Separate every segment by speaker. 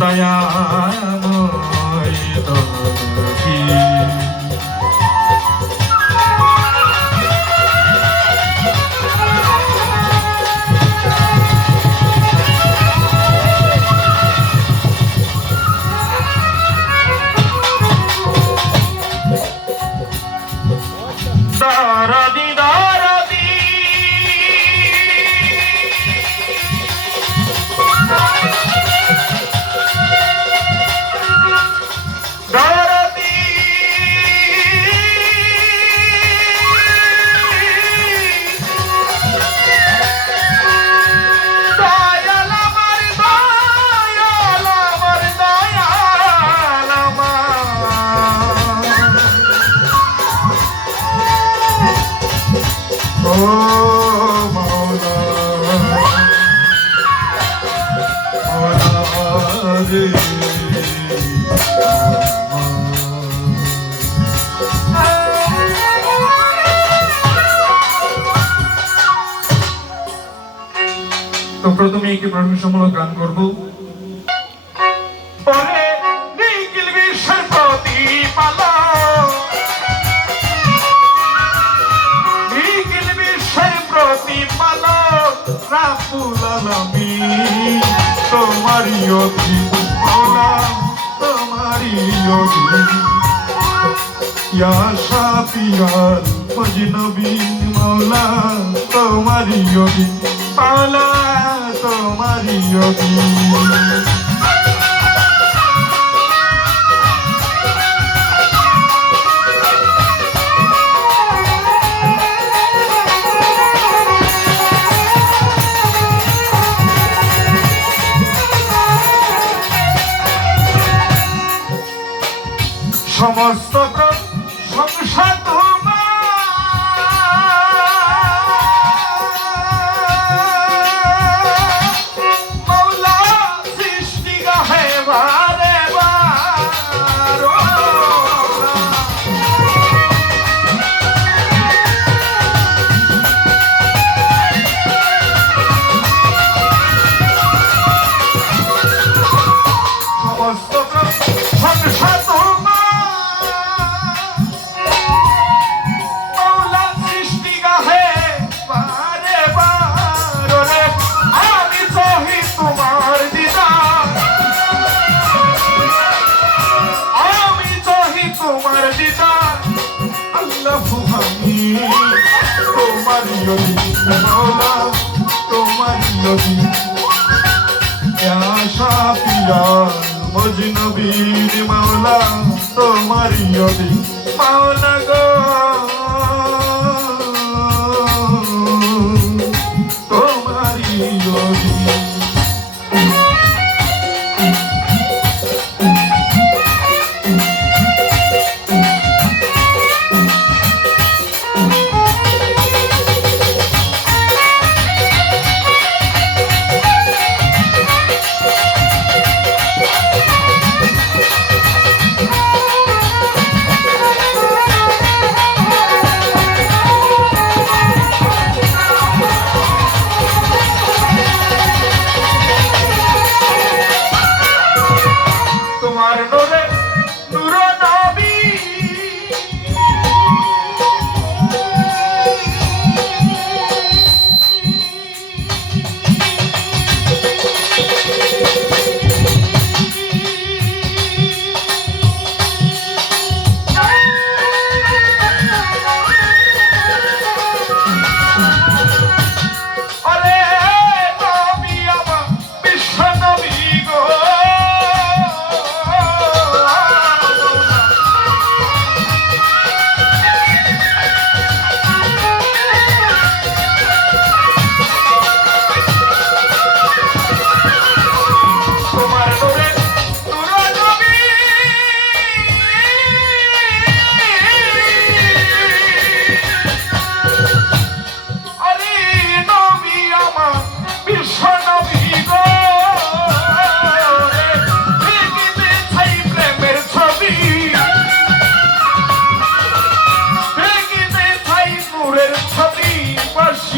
Speaker 1: দয়া তো প্রথমে একটি প্রশংসামূলক গান করব। পরে নিখিল বিশ্বের প্রতিপালা নিখিল বিশ্বের প্রতিপালা রাফুল আলমী তোমারই অধি হলাম তোমারই অধি ইয়া সাফিয়াল মজনবী মৌলা তোমারই অধি পালা তোমারই অধি সমস্ত সংসার মজনবীর মাওলা তোমারি মাওলা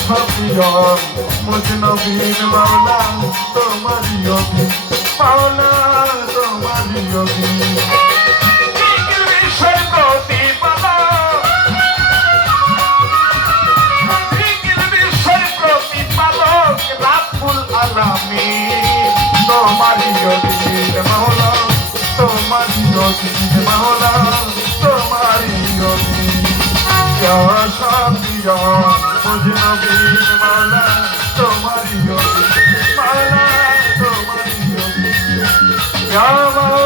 Speaker 1: সপিয় মজনবীন মাওলা তোমারি অভিন। মাওলা তোমারি অভিন। আমি তোমারি অভিন মাওলা তোমারি অভিন মাওলা তোমারি অভিন। সপিয় Come on.